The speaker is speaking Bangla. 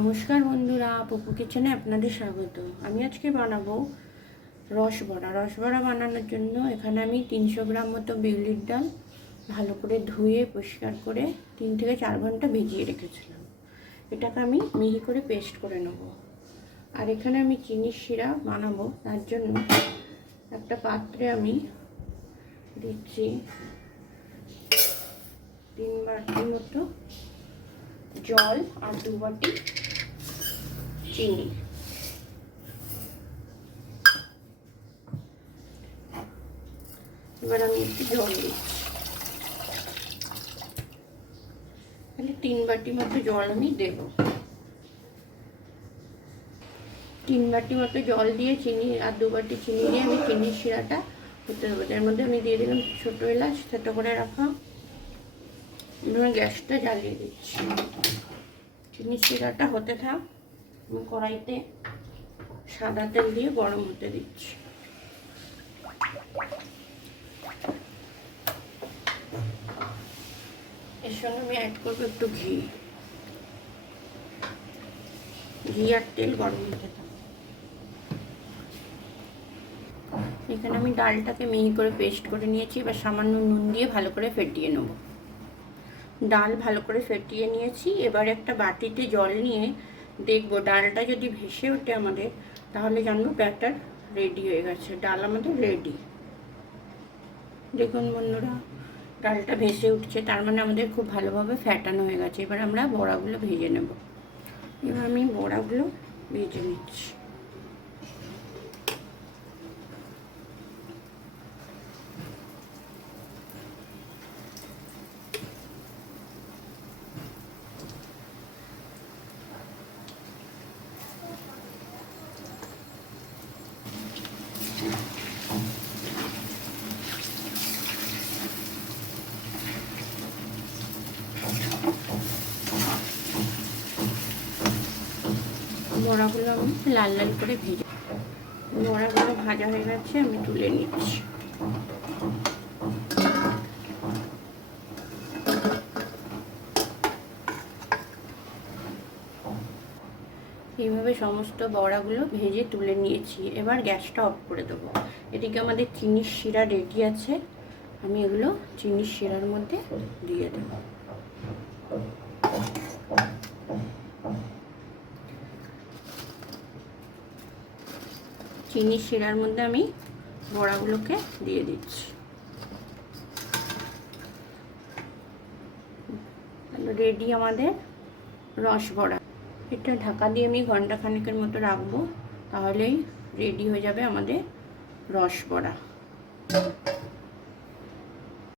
নমস্কার বন্ধুরা, পপু কিচেনে আপনাদের স্বাগত। আমি আজকে বানাবো রসবড়া। রসবড়া বানানোর জন্য এখানে আমি 300 গ্রাম মতো বিউলির ডাল ভালো করে ধুয়ে পরিষ্কার করে 3 থেকে 4 ঘন্টা ভিজিয়ে রেখেছিলাম। এটাকে আমি মিহি করে পেস্ট করে নেব। আর এখানে আমি চিনির শিরা বানাবো, তার জন্য একটা পাত্রে আমি দিচ্ছি 3 বাটি মতো জল আর 2 বাটি চিনি। এবার আমি একটু জল দিচ্ছি, তাহলে 3 বাটি মতো জল আমি দেব। 3 বাটি মতো জল দিয়ে চিনি আর 2 বাটি চিনি দিয়ে আমি চিনির শিরাটা হতে দেবো। এর মধ্যে আমি দিয়ে দিলাম ছোটো এলাচ থেতো করে রাখা। এবার গ্যাসটা জ্বালিয়ে দিচ্ছি, চিনির শিরাটা হতে থাক। আমি কড়াইতে সাদা তেল দিয়ে গরম হতে দিচ্ছি। এর সঙ্গে আমি অ্যাড করবো একটু ঘি আর তেল গরম হতে থাক। এখানে আমি ডালটাকে মিহি করে পেস্ট করে নিয়েছি। এবার সামান্য নুন দিয়ে ভালো করে ফেটিয়ে নেব। ডাল ভালো করে ফেটিয়ে নিয়েছি। এবার একটা বাটিতে জল নিয়ে দেখবো ডালটা যদি ভেসে ওঠে আমাদের, তাহলে জানবো ব্যাটার রেডি হয়ে গেছে, ডাল আমাদের রেডি। দেখুন বন্ধুরা, ডালটা ভেসে উঠছে, তার মানে আমাদের খুব ভালোভাবে ফ্যাটানো হয়ে গেছে। এবার আমরা বড়াগুলো ভেজে নেব। এবার আমি বড়াগুলো ভেজে নিচ্ছি। বড়াগুলো আমি লাল লাল করে ভেজে, বড়াগুলো ভাজা হয়ে গেছে, আমি তুলে নিচ্ছি। এইভাবে সমস্ত বড়াগুলো ভেজে তুলে নিয়েছি। এবার গ্যাসটা অফ করে দেবো। এদিকে আমাদের চিনির শিরা রেডি আছে, আমি এগুলো চিনির শিরার মধ্যে দিয়ে দেব। চিনির শিরার মধ্যে আমি বড়াগুলোকে দিয়ে দিচ্ছি। রেডি আমাদের রসবড়া। এটা ঢাকা দিয়ে আমি ঘন্টা খানেকের মতো রাখবো, তাহলেই রেডি হয়ে যাবে আমাদের রসবড়া।